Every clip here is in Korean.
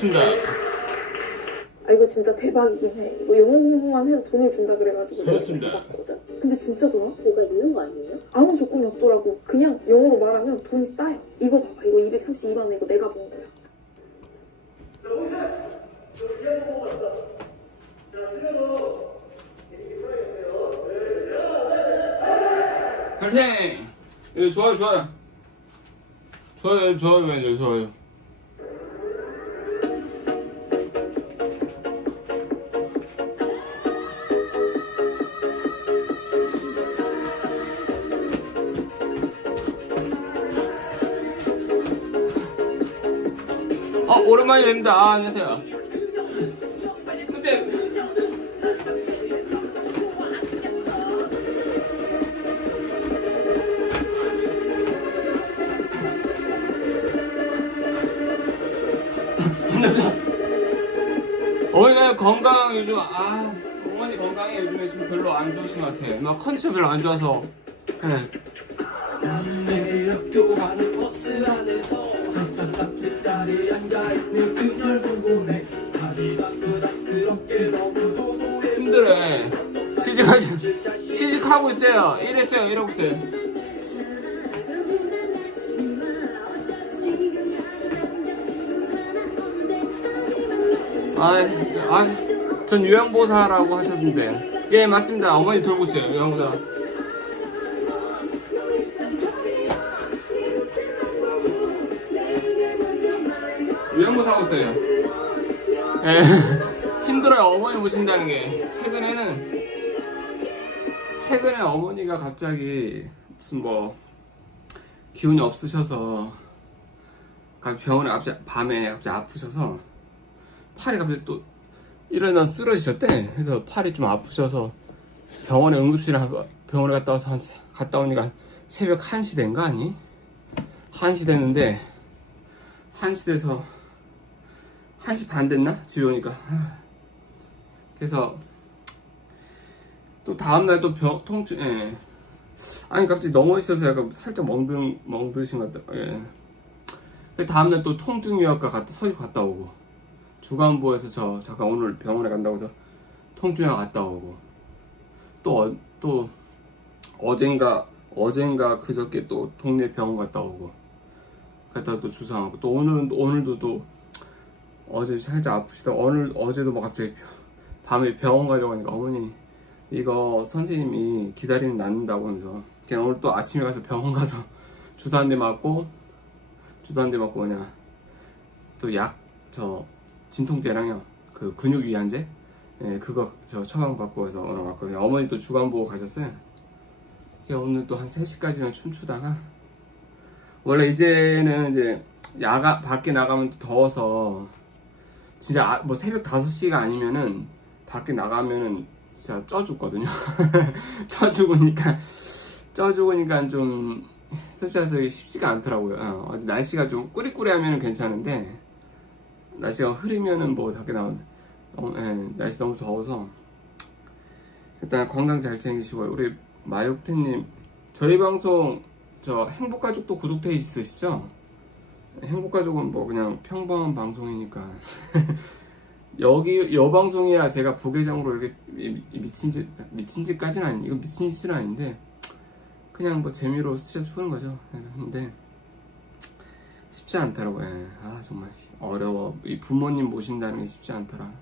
수고하셨습니다. 아 이거 진짜 대박이긴 해. 이거 영어만 해도 돈을 준다 그래가지고 내가 그렇습니다. 해봤거든. 근데 진짜 더라? 뭐가 있는 거 아니에요? 아무 조건이 없더라고. 그냥 영어로 말하면 돈이 싸요. 이거 봐봐. 이거 232만 원 이거 내가 본 거야. 화이팅! 예, 좋아요, 좋아요. 좋아요, 좋아요, 좋아요, 오랜만에 뵙니다. 아, 안녕하세요. 근데 어머니 건강 요즘 아 어머니 건강이 요즘에 좀 별로 안 좋으신 것 같아. 막 컨디션 별로 안 좋아서. 네. 하고 있어요. 이랬어요. 이러고 있어요. 아, 아, 전 요양보사라고 하셨는데. 예, 맞습니다. 어머니 돌고 있어요. 요양보사. 요양보사 하고 있어요. 예. 힘들어요. 어머니 모신다는 게. 최근에는, 최근에 어머니가 갑자기 무슨 뭐, 기운이 없으셔서, 병원에 갑자기 밤에 갑자기 아프셔서, 팔이 갑자기 또 일어나 쓰러지셨대. 그래서 팔이 좀 아프셔서 병원에 응급실에 가- 병원에 갔다 와서 한, 갔다 오니까 새벽 1시 된거 아니? 1시 됐는데 1시 돼서 1시 반 됐나? 집에 오니까 그래서 또 다음날 또 병, 통증 예. 아니 갑자기 넘어지셔서 약간 살짝 멍든 멍드신 것 같다 예. 그 다음날 또 통증의학과 갔다 서울 갔다 오고. 주간부에서 저 잠깐 오늘 병원에 간다고 해서 통증약 갔다 오고. 또, 어, 또 어젠가 어젠가 그저께 또 동네 병원 갔다 오고. 갔다 또 주사하고. 또 오늘 오늘도 또 어제 살짝 아프시다. 오늘 어제도 뭐 갑자기 밤에 병원 가려고 하니까 어머니 이거 선생님이 기다리면 낫는다고 하면서 그냥 오늘 또 아침에 가서 병원 가서 주사 한 대 맞고 주사 한 대 맞고 뭐냐. 또 약 저 진통제랑요. 그 근육 위안제? 예 그거 저 처방 받고 해서 오늘 왔거든요. 어머니도 주간 보고 가셨어요? 그게 오늘 또 한 3시까지만 춤추다가. 원래 이제는 이제 야가 밖에 나가면 또 더워서 진짜 아- 뭐 새벽 5시가 아니면은 밖에 나가면은 진짜 쪄 죽거든요 쪄 죽으니까 쪄 죽으니까 좀 솔직히 말해서 쉽지가 않더라고요 어, 날씨가 좀 꾸리꾸리하면 괜찮은데 날씨가 흐리면은 뭐 밖에 나오면 너무, 예, 날씨 너무 더워서 일단 건강 잘 챙기시고요. 우리 마육태님 저희 방송 저 행복가족도 구독돼 있으시죠? 행복가족은 뭐 그냥 평범한 방송이니까 여기 여 방송이야 제가 부계정으로 이렇게 미- 미친 짓 미친 짓까지는 아니 이거 미친 짓은 아닌데 그냥 뭐 재미로 스트레스 푸는 거죠. 근데 쉽지 않더라고요. 예. 아 정말 어려워. 이 부모님 모신다는 게 쉽지 않더라.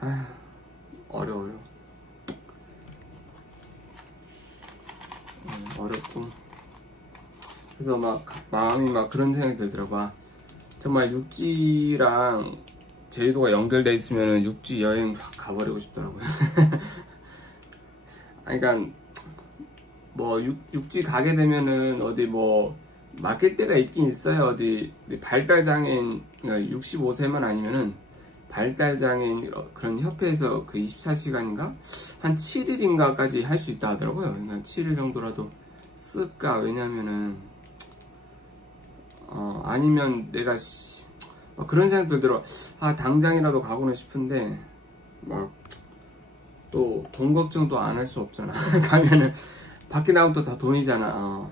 아 어려워요. 음, 어렵고 그래서 막 마음이 막 그런 생각이 들더라고. 아, 정말 육지랑 제주도가 연결돼 있으면 육지 여행 확 가버리고 싶더라고요. 아니, 그러니까 뭐 육, 육지 가게 되면은 어디 뭐 맡길 때가 있긴 있어요. 어디 발달 장애인 그러니까 65세만 아니면은 발달 장애인 그런 협회에서 그 24시간인가 한 7일인가까지 할 수 있다 하더라고요. 그러니까 7일 정도라도 쓸까 왜냐면은 어 아니면 내가 그런 생각 들더라. 아 당장이라도 가고는 싶은데 막또뭐돈 걱정도 안 할 수 없잖아. 가면은 밖에 나오면 또 다 돈이잖아. 어.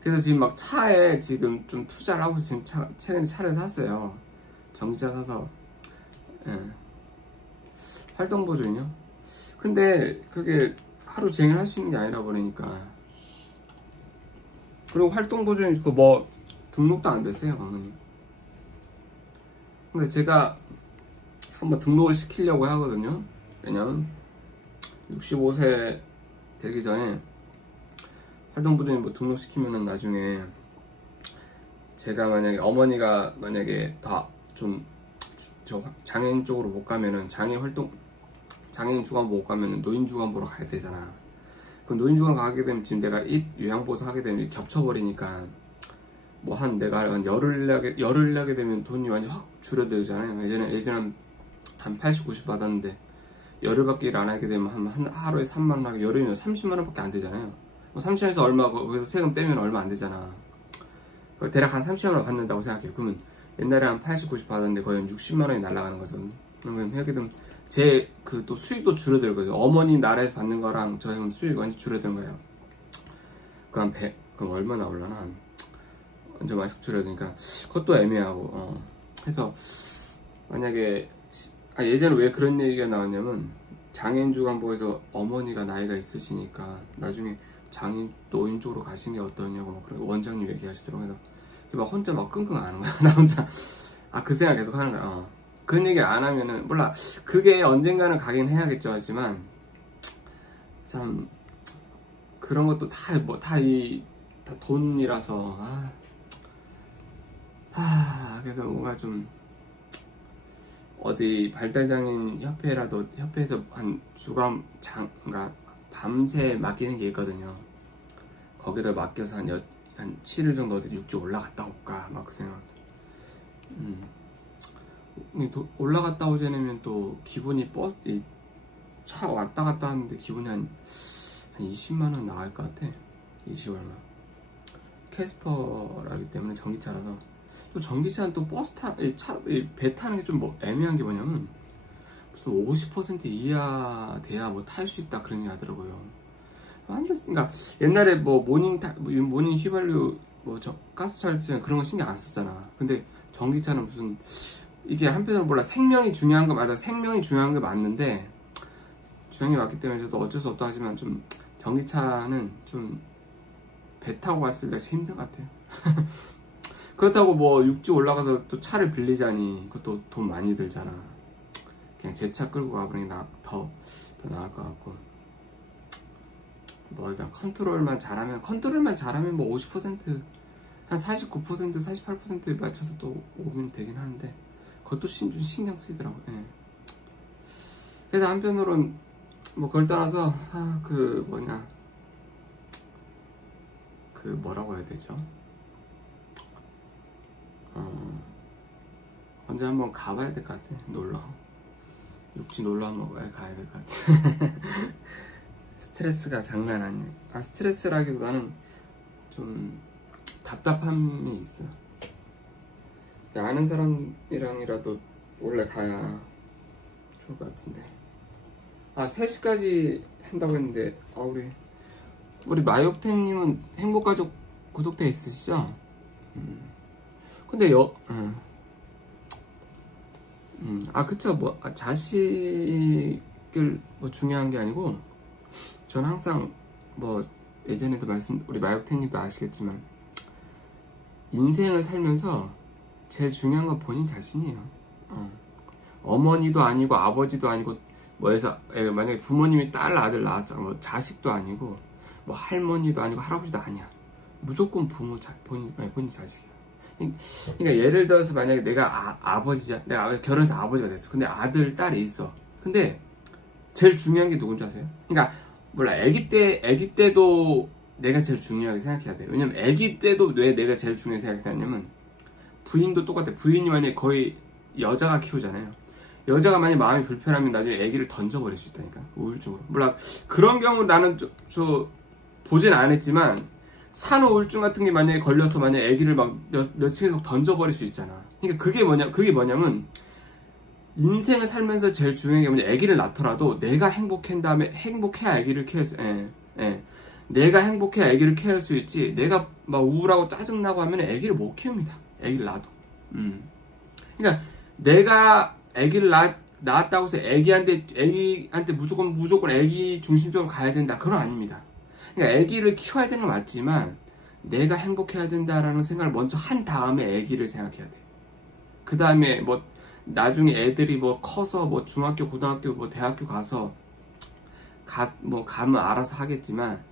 그래서 지금 막 차에 지금 좀 투자를 하고 지금 차, 최근에 차를 샀어요. 전기차 사서 예. 활동 보조인요. 근데 그게 하루 종일 할 수 있는 게 아니라 버리니까. 그리고 활동 보조인 그뭐 등록도 안 됐어요. 음. 근데 제가 한번 등록을 시키려고 하거든요. 왜냐면 65세 되기 전에 활동부조인 뭐 등록시키면은 나중에 제가 만약에 어머니가 만약에 다 좀 저 장애인 쪽으로 못 가면은 장애 활동 장애인 주간보 못 가면은 노인 주간보로 가야 되잖아. 그럼 노인 주간 가게 되면 지금 내가 이 요양보호사 하게 되면 겹쳐버리니까 뭐 한 내가 한 열흘 나게 열흘 나게 되면 돈이 완전 확 줄어들잖아요. 예전에 예전에 한 80, 90 받았는데 열흘밖에 일 안 하게 되면 한, 한 하루에 3만 원 하게 열흘이면 30만 원밖에 안 되잖아요. 뭐 30만에서 얼마 거기서 세금 떼면 얼마 안 되잖아. 대략 한 30만 원 받는다고 생각해요. 그러면 옛날에 한 80, 90 받았는데 거의 한 60만 원이 날아가는 거죠. 그러면 하게 되면 제 그 또 수익도 줄어들거든요. 어머니 나라에서 받는 거랑 저희 수익 완전 줄어든 거예요. 그 한 100, 그럼 얼마나 올라나? 한 완전 많이 줄어드니까 그것도 애매하고 어. 해서 만약에 아, 예전에 왜 그런 얘기가 나왔냐면 장애인 주간보에서 어머니가 나이가 있으시니까 나중에 장애인 노인 쪽으로 가시는 게 어떠냐고 막 그런 원장님 얘기하시더라고요. 그래서 막 혼자 막 끙끙 앓는 거야 나 혼자 아 그 생각 계속 하는 거야. 어. 그런 얘기를 안 하면은 몰라 그게 언젠가는 가긴 해야겠죠 하지만 참 그런 것도 다 뭐 다 이 다 돈이라서 아, 아 그래서 뭔가 좀 어디 발달장애인 협회라도 협회에서 한 주간 장 그러니까 밤새 맡기는 게 있거든요. 거기다 맡겨서 한, 여, 한 7일 정도 어디 육지 올라갔다 올까 막 그 생각. 음. 이 도- 올라갔다 오자면 또 기분이 버스 이 차 왔다 갔다 하는데 기분이 한, 한 20만 원 나갈 것 같아. 20 얼마. 캐스퍼라기 때문에 전기차라서 또 전기차는 또 버스 타, 이 차, 이배 타는 게 좀 뭐 애매한 게 뭐냐면 무슨 50% 이하 돼야 뭐 탈 수 있다 그런 얘기 하더라고요. 완전 그러니까 옛날에 뭐 모닝 타, 뭐 모닝 휘발유 뭐 저 가스 차를 때는 그런 거 신경 안 썼잖아. 근데 전기차는 무슨 이게 한편으로 몰라 생명이 중요한 거 맞아 생명이 중요한 게 맞는데 중요한 게 맞기 때문에 저도 어쩔 수 없다 하지만 좀 전기차는 좀 배 타고 갔을 때 힘든 것 같아요. 그렇다고 뭐 육지 올라가서 또 차를 빌리자니 그것도 돈 많이 들잖아. 그냥 제 차 끌고 가버리는 게 더, 더 나을 것 같고. 뭐 일단 컨트롤만 잘하면 컨트롤만 잘하면 뭐 50%, 한 49%, 48%에 맞춰서 또 오면 되긴 하는데 그것도 신, 좀 신경 쓰이더라고. 예. 그래서 한편으론 뭐 그걸 떠나서 아, 그 뭐냐 그 뭐라고 해야 되죠? 언제 한번 가봐야 될 것 같아 놀러 육지 놀러 한번 가야 될 것 같아 스트레스가 장난 아니에요 아 스트레스라기보다는 좀 답답함이 있어 아는 사람이랑이라도 원래 가야 좋을 것 같은데 아 3시까지 한다고 했는데 아 우리 우리 마요텐님은 행복가족 구독돼 있으시죠? 음. 근데 여, 음. 음, 아 그쵸 뭐 아, 자식을 뭐 중요한 게 아니고 전 항상 뭐 예전에도 말씀 우리 마요텐님도 아시겠지만 인생을 살면서 제일 중요한 건 본인 자신이에요. 어. 어머니도 아니고 아버지도 아니고 뭐해서 만약에 부모님이 딸 아들 낳았어 뭐 자식도 아니고 뭐 할머니도 아니고 할아버지도 아니야. 무조건 부모 자, 본인 아니, 본인 자식이야. 그러니까 예를 들어서 만약에 내가 아, 버지야 내가 결혼해서 아버지가 됐어. 근데 아들 딸이 있어. 근데 제일 중요한 게 누군지 아세요? 그러니까 몰라. 아기 때 아기 때도 내가 제일 중요하게 생각해야 돼. 왜냐면 아기 때도 왜 내가 제일 중요하게 생각했냐면 부인도 똑같아. 부인이 만약에 거의 여자가 키우잖아요. 여자가 만약 마음이 불편하면 나중에 아기를 던져버릴 수 있다니까 우울증으로 몰라 그런 경우 나는 저, 저 보진 않았지만 산후 우울증 같은 게 만약에 걸려서 만약에 아기를 막 몇, 몇 층에서 던져버릴 수 있잖아. 그러니까 그게 뭐냐 그게 뭐냐면 인생을 살면서 제일 중요한 게 뭐냐 아기를 낳더라도 내가 행복한 다음에 행복해야 아기를 수 예, 예. 내가 행복해야 아기를 키울 수 있지. 내가 막 우울하고 짜증나고 하면 아기를 못 키웁니다. 아기를 낳아도. 음. 그러니까 내가 아기를 낳, 낳았다고 해서 아기한테 아기한테 무조건 무조건 아기 중심적으로 가야 된다. 그건 아닙니다 그러니까 아기를 키워야 되는 건 맞지만 내가 행복해야 된다라는 생각을 먼저 한 다음에 아기를 생각해야 돼. 그 다음에 뭐 나중에 애들이 뭐 커서 뭐 중학교, 고등학교, 뭐 대학교 가서 가 뭐 가면 알아서 하겠지만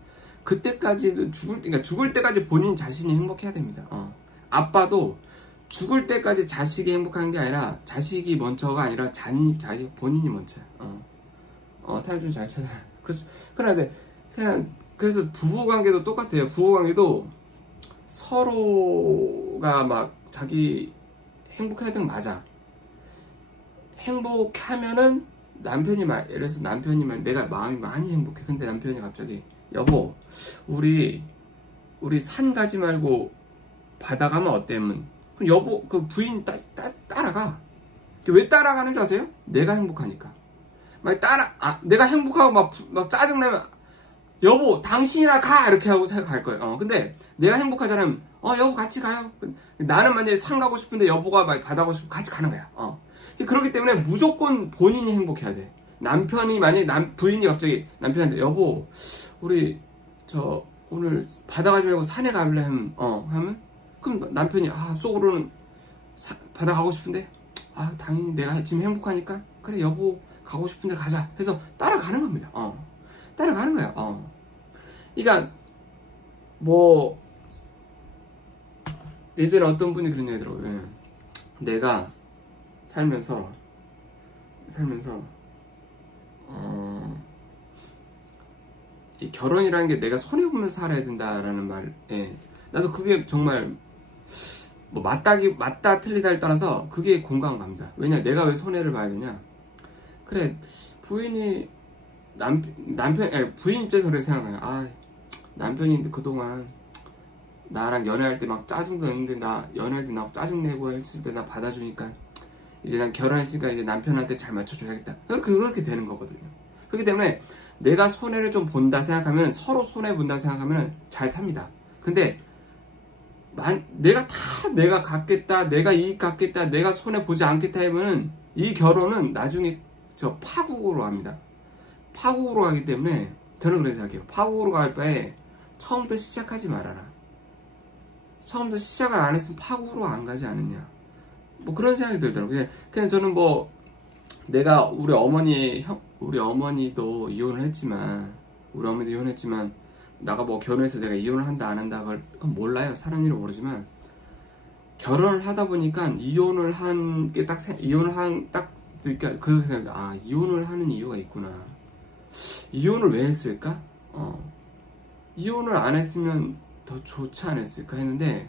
그때까지는 죽을 그러니까 죽을 때까지 본인 자신이 행복해야 됩니다. 어. 아빠도 죽을 때까지 자식이 행복한 게 아니라 자식이 먼저가 아니라 자니 자기 본인이 먼저야. 어. 어, 타임 좀잘 찾아. 그래서 그런데 그냥 그래서 부부 관계도 똑같아요. 부부 관계도 서로가 막 자기 행복해야 거 맞아. 행복하면은 남편이 말, 예를 들어서 남편이 말, 내가 마음이 많이 행복해. 근데 남편이 갑자기, 여보, 우리, 우리 산 가지 말고 바다 가면 어때면? 그럼 여보, 그 부인 따, 따, 따라가. 왜 따라가는 줄 아세요? 내가 행복하니까. 막 따라, 아, 내가 행복하고 막, 부- 막 짜증나면, 여보, 당신이나 가! 이렇게 하고 갈 거예요. 어, 근데 내가 행복하잖아요. 어, 여보 같이 가요. 나는 만약에 산 가고 싶은데 여보가 가고 싶으면 같이 가는 거야. 어. 그렇기 때문에 무조건 본인이 행복해야 돼. 남편이 만약에 남, 부인이 갑자기 남편한테 여보, 우리 저 오늘 바다 가지 말고 산에 갈래? 하면, 어, 하면 그럼 남편이 아, 속으로는 사- 바다 가고 싶은데 아, 당연히 내가 지금 행복하니까 그래 여보 가고 싶은 데 가자 해서 따라가는 겁니다. 어. 따라가는 거야. 어. 그러니까 뭐 예전에 어떤 분이 그런 얘기 하더라고요. 예. 내가 살면서 살면서 어, 이 결혼이라는 게 내가 손해 보면서 살아야 된다라는 말. 예. 나도 그게 정말 뭐 맞다기 맞다 틀리다를 떠나서 그게 공감 갑니다. 왜냐 내가 왜 손해를 봐야 되냐? 그래 부인이 남 남편 아니, 부인 입장에서 그렇게 생각해요. 아 남편이 그동안 나랑 연애할 때 막 짜증도 냈는데 나 연애할 때 나 짜증 내고 했을 때 나 받아주니까 이제 난 결혼했으니까 이제 남편한테 잘 맞춰줘야겠다. 그렇게 그렇게 되는 거거든요. 그렇기 때문에 내가 손해를 좀 본다 생각하면 서로 손해 본다 생각하면 잘 삽니다. 근데 만, 내가 다 내가 갖겠다, 내가 이익 갖겠다, 내가 손해 보지 않겠다 하면은 이 결혼은 나중에 저 파국으로 갑니다. 파국으로 가기 때문에 저는 그렇게 생각해요. 파국으로 갈 바에 처음부터 시작하지 말아라. 처음부터 시작을 안 했으면 파국으로 안 가지 않느냐. 뭐 그런 생각이 들더라고요. 그냥, 저는 뭐 내가 우리 어머니 형 우리 어머니도 이혼을 했지만 우리 어머니도 이혼했지만 나가 뭐 결혼해서 내가 이혼을 한다 안 한다 그건 몰라요. 사람 일은 모르지만 결혼을 하다 보니까 이혼을 한 게 딱 이혼을 한 딱 그러니까 그 생각 아 이혼을 하는 이유가 있구나. 이혼을 왜 했을까? 어 이혼을 안 했으면 더 좋지 않았을까 했는데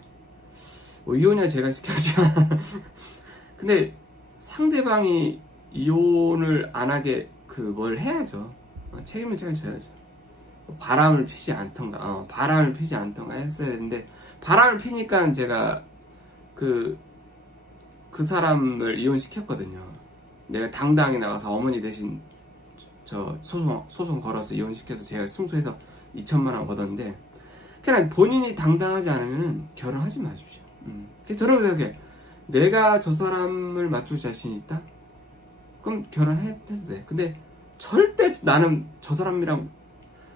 뭐 이혼이야 제가 시켰지만 근데 상대방이 이혼을 안 하게 그 뭘 해야죠. 어, 책임을 잘 져야죠. 바람을 피지 않던가 어, 바람을 피지 않던가 했어야 되는데 바람을 피니까 제가 그그 사람을 이혼시켰거든요. 내가 당당하게 나가서 어머니 대신 저 소송 소송 걸어서 이혼시켜서 제가 승소해서 2천만 원 얻었는데 그냥 본인이 당당하지 않으면 결혼하지 마십시오. 음. 저는 그렇게. 내가 저 사람을 맞출 자신이 있다? 그럼 결혼해도 돼. 근데 절대 나는 저 사람이랑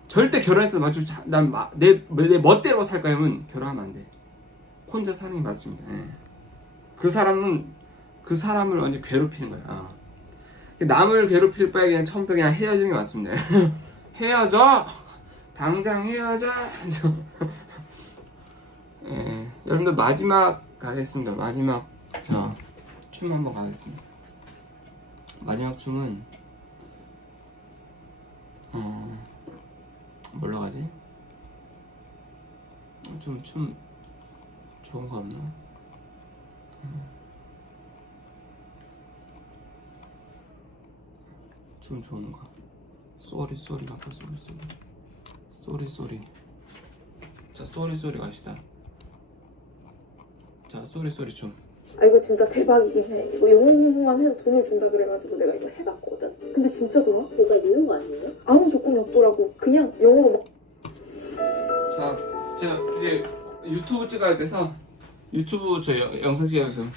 절대 결혼해서 맞출 자, 난 내 내 멋대로 살 거면 결혼하면 안 돼. 혼자 사는 게 맞습니다. 예. 그 사람은 그 사람을 완전 괴롭히는 거야. 어. 남을 괴롭힐 바에 그냥 처음부터 그냥 헤어지는 게 맞습니다. 헤어져! 당장 헤어져! 예, 여러분들 마지막 가겠습니다. 마지막 저춤 한번 가겠습니다. 마지막 춤은 어 뭘로 가지? 좀 춤 좋은 거 없나? 음. 춤 좋은 거. 쏘리 쏘리 아까 쏘리 쏘리 쏘리 쏘리 자 쏘리 쏘리 갑시다 자 쏘리 쏘리 춤 아 이거 진짜 대박이긴 해. 이거 영어 공부만 해도 돈을 준다 그래가지고 내가 이거 해봤거든. 근데 진짜더라. 뭐가 있는 거 아니에요? 아무 조건이 없더라고. 그냥 영어로 막 자, 제가 이제 유튜브 찍어야 돼서 유튜브 저 영- 영상 찍어서 끄끄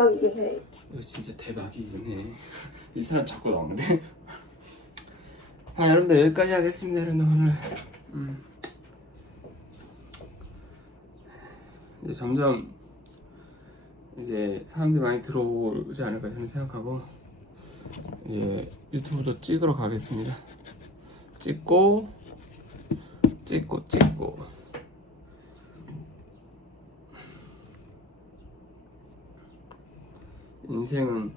대박이긴 해. 이거 진짜 대박이긴 해. 이 사람 자꾸 나오는데. 아 여러분들 여기까지 하겠습니다 여러분 오늘. 음. 이제 점점 이제 사람들이 많이 들어오지 않을까 저는 생각하고 이제 유튜브도 찍으러 가겠습니다. 찍고 찍고 찍고 인생은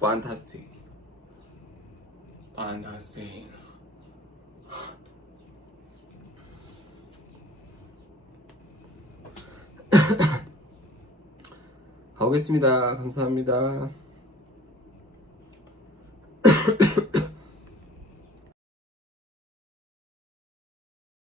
판타스틱. 판타스틱. 가보겠습니다. 감사합니다